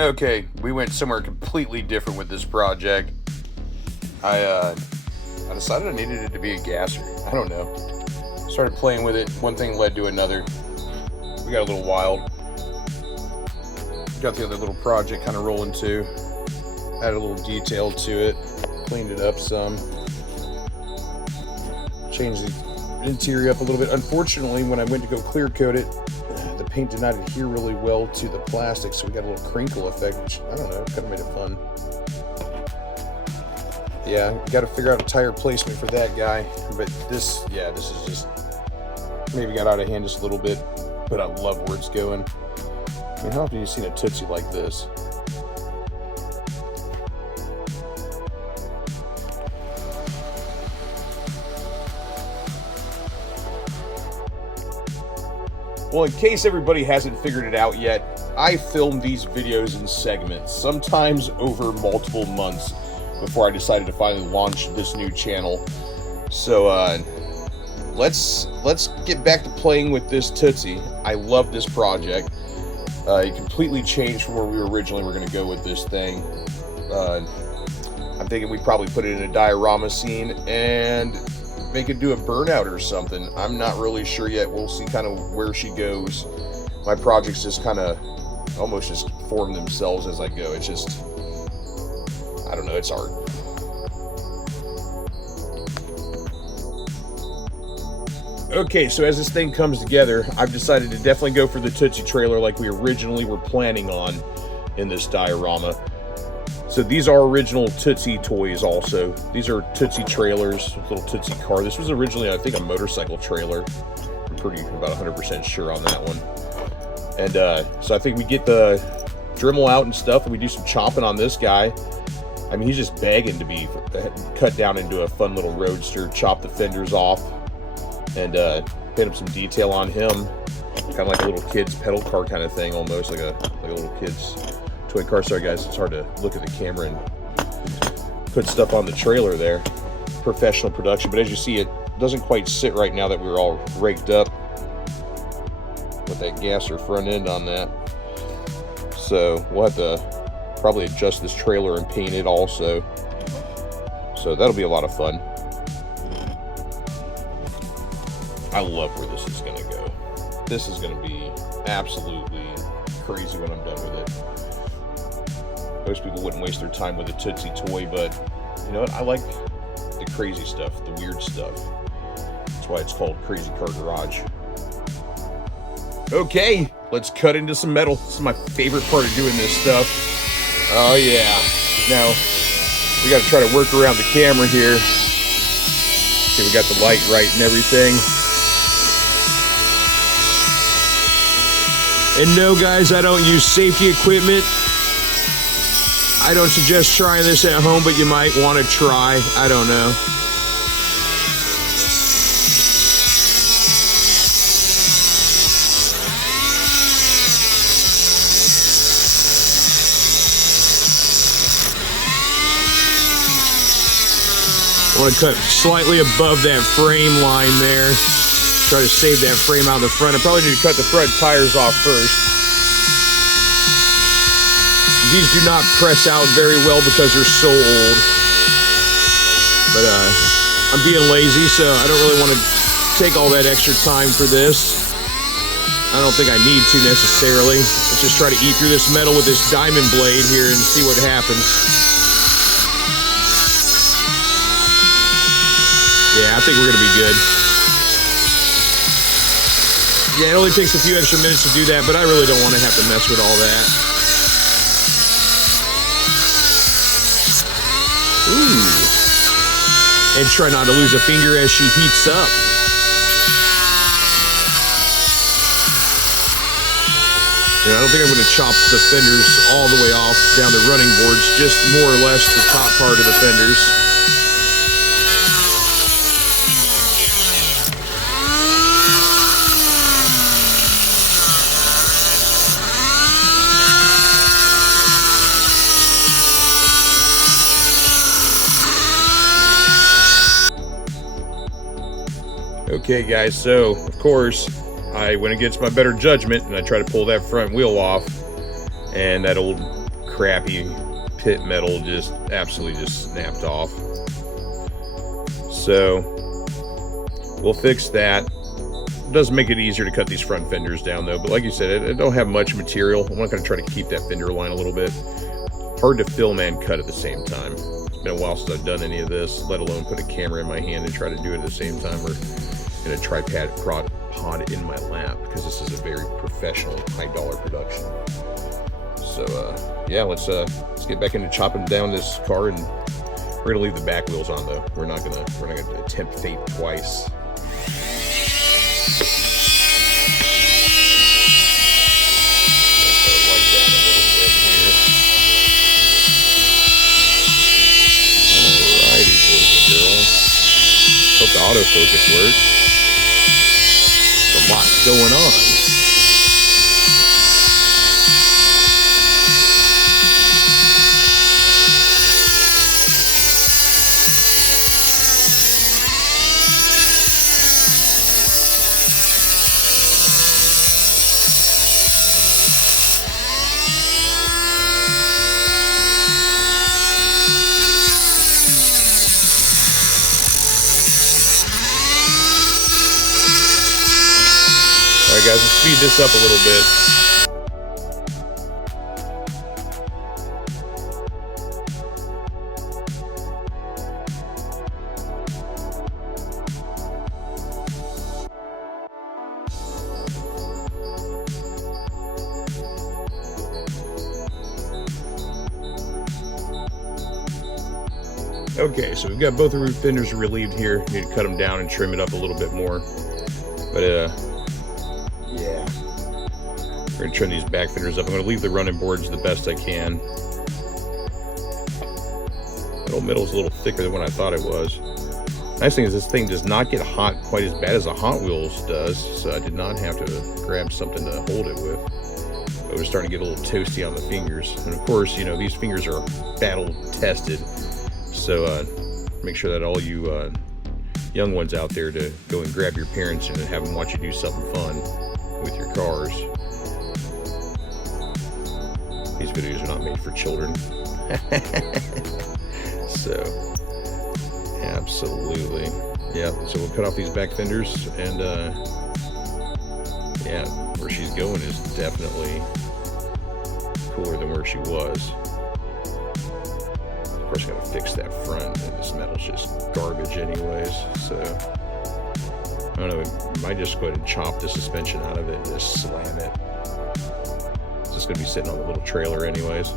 Okay, we went somewhere completely different with this project. I decided I needed it to be a gasser. I don't know. Started playing with it. One thing led to another. We got a little wild. Got the other little project kind of rolling too. Added a little detail to it. Cleaned it up some. Changed the interior up a little bit. Unfortunately, when I went to go clear coat it, the paint did not adhere really well to the plastic, so we got a little crinkle effect, which, I don't know, kind of made it fun. Yeah, got to figure out a tire placement for that guy, but this is just, maybe got out of hand just a little bit, but I love where it's going. I mean, how often have you seen a Tootsie like this? Well, in case everybody hasn't figured it out yet, I film these videos in segments, sometimes over multiple months before I decided to finally launch this new channel. So let's get back to playing with this Tootsie. I love this project. It completely changed from where we originally were going to go with this thing. I'm thinking we probably put it in a diorama scene and make it do a burnout or something. I'm not really sure yet. We'll see kind of where she goes. My projects just kind of almost just form themselves as I go. It's just, I don't know, it's art. Okay, so as this thing comes together, I've decided to definitely go for the Tootsie trailer like we originally were planning on in this diorama. So these are original Tootsie toys also. These are Tootsie trailers, little Tootsie car. This was originally, I think, a motorcycle trailer. I'm pretty about 100% sure on that one. And so I think we get the Dremel out and stuff, and we do some chopping on this guy. I mean, he's just begging to be cut down into a fun little roadster, chop the fenders off, and paint up some detail on him. Kind of like a little kid's pedal car kind of thing, almost like a little kid's toy car. Sorry guys, it's hard to look at the camera and put stuff on the trailer there. Professional production, but as you see, it doesn't quite sit right now that we're all raked up with that gasser front end on that. So we'll have to probably adjust this trailer and paint it also. So that'll be a lot of fun. I love where this is gonna go. This is gonna be absolutely crazy when I'm done with it. Most people wouldn't waste their time with a Tootsie toy, but you know what? I like the crazy stuff, the weird stuff. That's why it's called Crazy Car Garage. Okay, let's cut into some metal. This is my favorite part of doing this stuff. Oh yeah. Now, we gotta try to work around the camera here. Okay, we got the light right and everything. And no guys, I don't use safety equipment. I don't suggest trying this at home, but you might want to try. I don't know. I want to cut slightly above that frame line there. Try to save that frame out of the front. I probably need to cut the front tires off first. These do not press out very well because they're so old. But I'm being lazy, so I don't really want to take all that extra time for this. I don't think I need to necessarily. Let's just try to eat through this metal with this diamond blade here and see what happens. Yeah, I think we're gonna be good. Yeah, it only takes a few extra minutes to do that, but I really don't want to have to mess with all that. Ooh. And try not to lose a finger as she heats up. Yeah, I don't think I'm going to chop the fenders all the way off down the running boards, just more or less the top part of the fenders. Okay guys, so of course I went against my better judgment and I tried to pull that front wheel off, and that old crappy pit metal just absolutely just snapped off. So we'll fix that. It does make it easier to cut these front fenders down though, but like you said, I don't have much material. I'm not going to try to keep that fender line a little bit. Hard to film and cut at the same time. It's been a while since I've done any of this, let alone put a camera in my hand and try to do it at the same time, or in a tripod pod in my lap, because this is a very professional, high-dollar production. So yeah, let's get back into chopping down this car, and we're gonna leave the back wheels on though. We're not gonna attempt fate twice. Hope the autofocus works. There's a lot going on. Alright guys, let's speed this up a little bit. Okay, so we've got both the roof fenders relieved here. Need to cut them down and trim it up a little bit more. But yeah, we're gonna trim these back fenders up. I'm gonna leave the running boards the best I can. The middle's a little thicker than what I thought it was. Nice thing is this thing does not get hot quite as bad as a Hot Wheels does, so I did not have to grab something to hold it with. But we're starting to get a little toasty on the fingers. And of course, you know, these fingers are battle tested. So make sure that all you young ones out there to go and grab your parents and have them watch you do something fun with your cars. These videos are not made for children. So absolutely, yeah. So we'll cut off these back fenders, and yeah, where she's going is definitely cooler than where she was. Of course, gotta fix that front, and this metal's just garbage anyways. So I don't know, I might just go ahead and chop the suspension out of it and just slam it. It's just gonna be sitting on the little trailer anyways.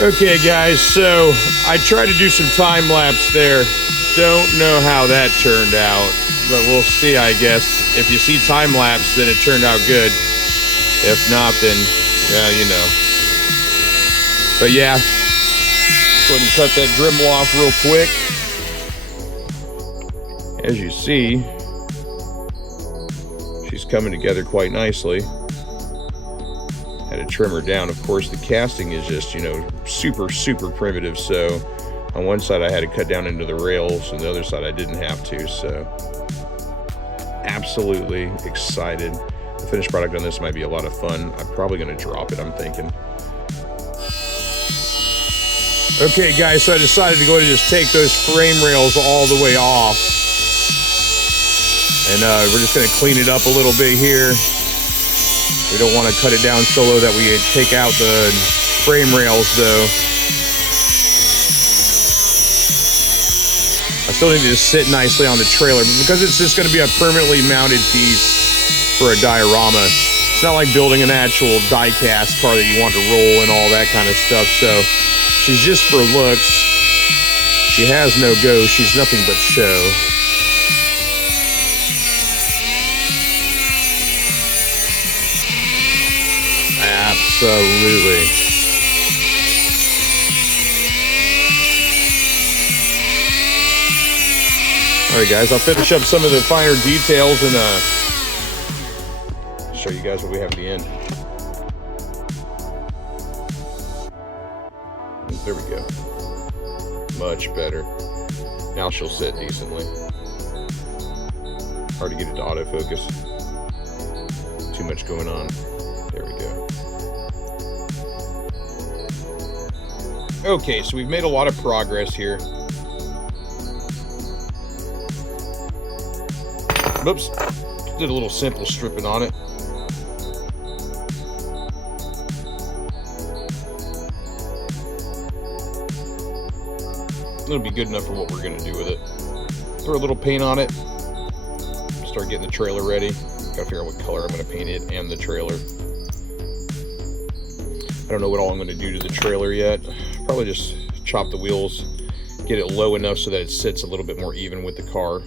Okay guys, so I tried to do some time lapse there. Don't know how that turned out, but we'll see, I guess. If you see time lapse, then it turned out good. If not, then, yeah, you know. But yeah, go ahead and cut that Dremel off real quick. As you see, she's coming together quite nicely. Had to trim her down. Of course, the casting is just, you know, super primitive, so on one side I had to cut down into the rails, and the other side I didn't have to. So absolutely excited. The finished product on this might be a lot of fun. I'm probably going to drop it, I'm thinking. Okay guys, so I decided to go ahead and just take those frame rails all the way off, and we're just going to clean it up a little bit here. We don't want to cut it down so low that we take out the frame rails though. I still need to sit nicely on the trailer, but because it's just going to be a permanently mounted piece for a diorama, it's not like building an actual die-cast car that you want to roll and all that kind of stuff. So she's just for looks. She has no go. She's nothing but show. Absolutely. Alright guys, I'll finish up some of the finer details and show you guys what we have at the end. There we go. Much better. Now she'll sit decently. Hard to get it to autofocus. Too much going on. There we go. Okay, so we've made a lot of progress here. Oops, did a little simple stripping on it. It'll be good enough for what we're going to do with it. Throw a little paint on it. Start getting the trailer ready. Gotta figure out what color I'm going to paint it and the trailer. I don't know what all I'm going to do to the trailer yet. Probably just chop the wheels, get it low enough so that it sits a little bit more even with the car.